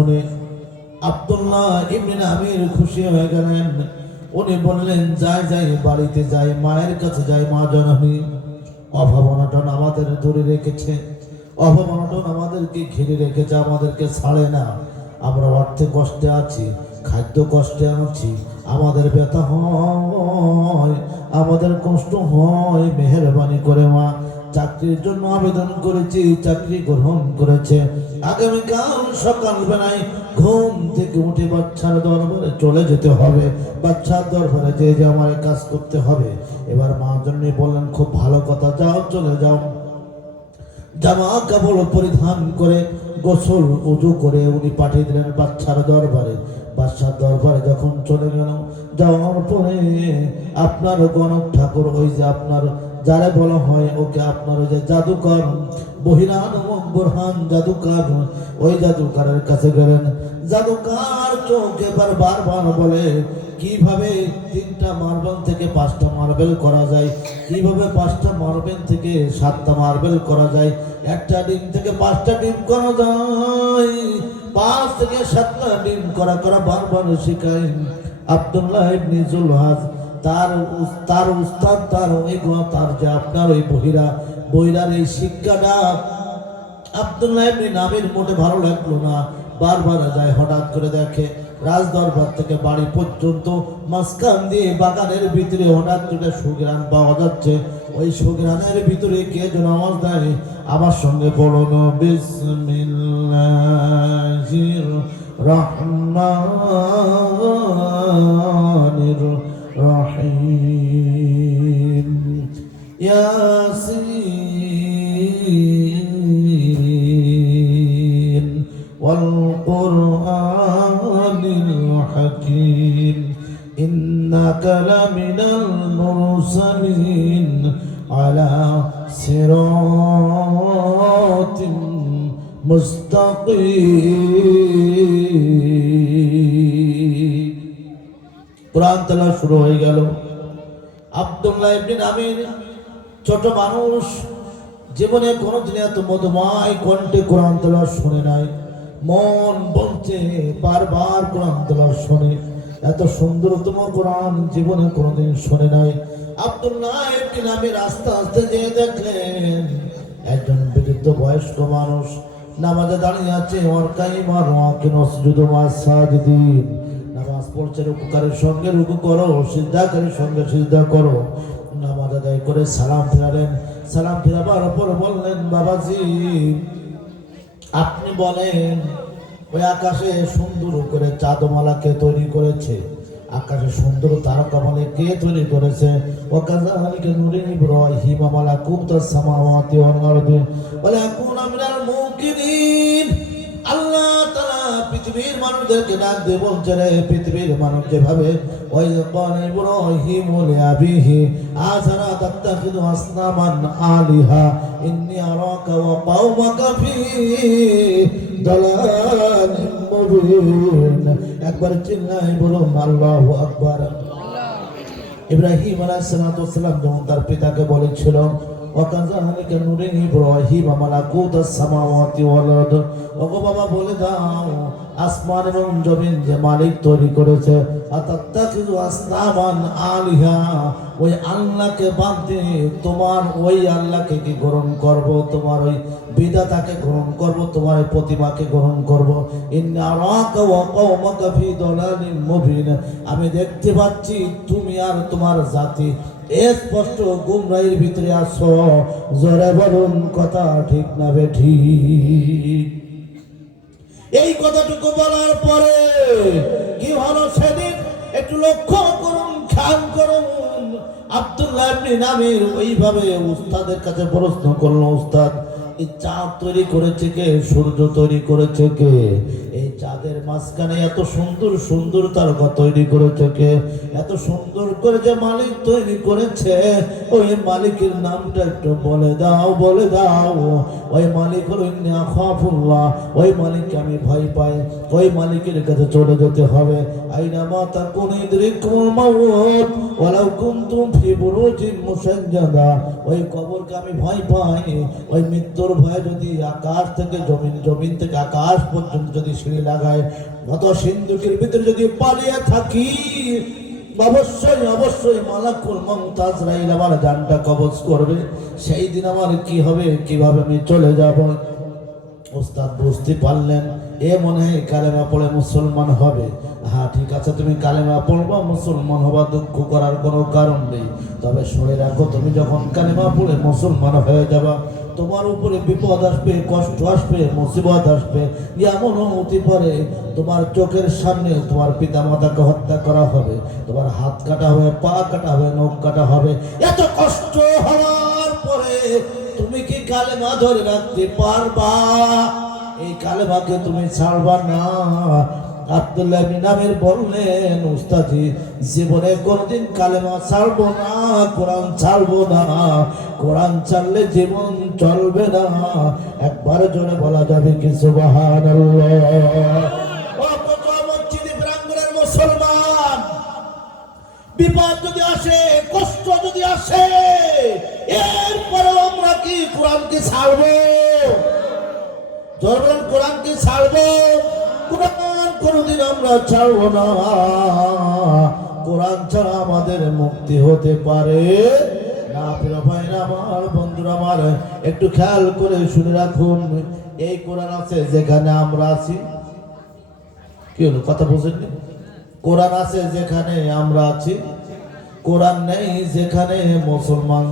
শুনে আব্দুল্লাহ ইবনে আমির খুশি হয়ে গেলেন। উনি বললেন, যাই যাই, বাড়িতে যাই, মায়ের কাছে যাই, মা জননী। অভাব অনটন আমাদের ধরে রেখেছে। অভাব অনটন আমাদেরকে ঘিরে রেখেছে, আমাদেরকে ছাড়ে না। আমরা অর্থে কষ্টে আছি, খাদ্য কষ্টে আছি, আমাদের ব্যথা হয়, আমাদের কষ্ট হয়, মেহরবানি করে মা। চাকরির জন্য আবেদন করেছি, চাকরি গ্রহণ করেছে। আগামীকাল সকালবেলায় ঘুম থেকে উঠে বাচ্চার দরবারে চলে যেতে হবে। বাচ্চার দরবারে যে যে আমার কাজ করতে হবে। এবার মা জন্য বললেন, খুব ভালো কথা, যাও, চলে যাও। জামা কাপড় পরিধান করে গোসল, উজু করে উনি পাঠিয়ে দিলেন বাচ্চার দরবারে। বাচ্চার দরবারে যখন চলে গেল যাওয়ার পরে আপনার গণক ঠাকুর, ওই যে আপনার যারা বলা হয় ওকে আপনার ওই যে জাদুকর, বহিরান বোরহান জাদুকর, ওই জাদুকারের কাছে গেলেন। জাদুকার চোখ এবার বারবার বলে, কীভাবে তিনটা মার্বেল থেকে পাঁচটা মার্বেল করা যায়? কীভাবে পাঁচটা মার্বেল থেকে সাতটা মার্বেল করা যায়? একটা ডিম থেকে পাঁচটা ডিম করা যায়। পাঁচ থেকে সাতটা ডিম করা করা বারবার শেখায় আব্দুল্লাহ ইবনে জুলহাজ। তার তার উস্তাদ, তার ওই তার যে আপনার ওই বহিরা, বহিরার এই শিক্ষাটা আব্দুল্লাহ এমনি নামের মোটে ভালো লাগল না। বারবার যায়, হঠাৎ করে দেখে রাজ দরবার থেকে বাড়ি পর্যন্ত মাঝখান দিয়ে বাগানের ভিতরে হঠাৎ করে সুগ্রান পাওয়া যাচ্ছে। ওই সুগ্রানের ভিতরে কে যেন আওয়াজ দেয়? আমার সঙ্গে পড়ো বিসমিল্লাহির রহমানির الرحيم. يا سين والقرآن الحكيم. إنك لمن المرسلين على صراط مستقيم. কোরআন তেলা শুরু হয়ে গেল। আব্দুল্লাহ ইবনে আমির, ছোট মানুষ, জীবনে কোনোদিন এত মধুময় কণ্ঠে কোরআন তেলা শুনে নাই। মন বলছে বারবার কোরআন তেলা শুনে। এত সুন্দরতম কোরআন জীবনে কোনোদিন শুনে নাই। আব্দুল্লাহ ইবনে আমির আস্তে আস্তে যে দেখলেন, একজন বৃদ্ধ বয়স্ক মানুষ নামাজে দাঁড়িয়ে আছে। ওর কাইমার ওয়াকে নসজুদু মা সাজিদিন। নামাজ পড়ছে রুকুকারের সঙ্গে, রুকু করো সিদ্ধাকারের সঙ্গে সিদ্ধা করো। নামাজ আদায় করে সালাম ফেরালেন। সালাম ফেরাবার পর বললেন, বাবাজি, আপনি বলেন, ওই আকাশে সুন্দর করে চাঁদমালা কে তৈরি করেছে? আকাশে সুন্দর তারকামালে কে তৈরি করেছে? ও কাজালিকে নুরিন ইব্রাহিম মালাকুত সামাওয়াতি ওয়াল আরদি। ওয়া লাকুনা মিনাল মুকিনিন। পৃথিবীর মানুষদেরকে ডাক দিয়ে বলছে রে পৃথিবীর মানুষ যেভাবে ওই ইব্রাহিম আবিহি আজারা তাত্তাখিদু আসনামান আলিহা ইন্নি আর ওয়া কাওমাকা একবার চিন্নাই বলো আল্লাহু আকবার। ইব্রাহিম আলাইহিস সালাম যখন তার পিতাকে বলেছিল ওগো বাবা বলে দাও আসমান এবং জমিন যে মালিক তৈরি করেছে আসনামান আলিহা ওই আল্লাহকে বাদ দিয়ে তোমার ওই আল্লাহকে কি গ্রহণ করব তোমার ওই বিধাতাকে গ্রহণ করব তোমার ওই প্রতিমাকে গ্রহণ করব আমি দেখতে পাচ্ছি তুমি আর তোমার জাতি স্পষ্ট গুমরাইয়ের ভিতরে আসো জোরে বলুন, কথা ঠিক না বেঠি? এই কথাটুকু বলার পরে কি হলো সেদিন? একটু লক্ষ্য করুন, খেয়াল করুন। আব্দুল্লাহ নামের ওইভাবে উস্তাদের কাছে প্রশ্ন করল, উস্তাদ এই চাঁদ তৈরি করেছে কে? সূর্য তৈরি করেছে কে? এই চাঁদের মাঝখানে এত সুন্দর সুন্দর তারকা তৈরি করেছে কে? এত সুন্দর করে যে মালিক তৈরি করেছে, ওই মালিকের নামটা একটু বলে দাও বলে দাও। ওই মালিক হলো ইন্নি ওই মালিককে আমি ভয় পাই? ওই মালিকের কাছে চলে যেতে হবে। আইনা মাতা কোন ইদরিকুল মাউত ওই কবরকে আমি ভয় পাই। ওই মৃত্যুর ভয় যদি আকাশ থেকে জমিন জমিন থেকে আকাশ পর্যন্ত যদি সিঁড়ি লাগায় গত সিন্ধুকের ভিতরে যদি পালিয়ে থাকি, অবশ্যই অবশ্যই মালাকুল মমতাজ রাইল আমার জানটা কবজ করবে। সেই দিন আমার কি হবে, কীভাবে আমি চলে যাব? ওস্তাদ বুঝতে পারলেন, এ মনে হয় কালেমা পড়ে মুসলমান হবে। হ্যাঁ ঠিক আছে, তুমি কালেমা পড়বা, মুসলমান হবা দুঃখ করার কোনো কারণ নেই। তবে শুনে রাখো, তুমি যখন কালেমা পড়ে মুসলমান হয়ে যাবা তোমার উপরে বিপদ আসবে, কষ্ট আসবে, মুসিবত আসবে। এমনও হতে পারে তোমার চোখের সামনে তোমার পিতা মাতাকে হত্যা করা হবে। তোমার হাত কাটা হবে, পা কাটা হবে, নখ কাটা হবে। এত কষ্ট হওয়ার পরে তুমি কি কালে কালেমা ধরে রাখতে পারবা? এই কালেমাকে তুমি ছাড়বা না। আব্দুল্লাহ বিন বললেন, উস্তাদি, জীবনে কোনদিন কালেমা ছাড়বো না, কোরআন ছাড়বো না, কোরআন ছাড়লে জীবন চলবে না। একবার জোরে বলা যাবে কি প্রাঙ্গণের মুসলমান, বিপদ যদি আসে, কষ্ট যদি আসে এরপরে আমরা কি কোরআনকে ছাড়বো? ধরবেন কোরআনকে ছাড়বো কোরআন কোনোদিন আমরা ছাড়বো না। কোরআন ছাড়া আমাদের মুক্তি হতে পারে। না প্রিয় আমার, বন্ধুরা আমার, একটু খেয়াল করে শুনে রাখুন, এই কোরআন আছে যেখানে আমরা আছি। কি হলো, কথা বুঝেননি কোরআন আছে যেখানে আমরা আছি। কোরআন নেই যেখানে মুসলমান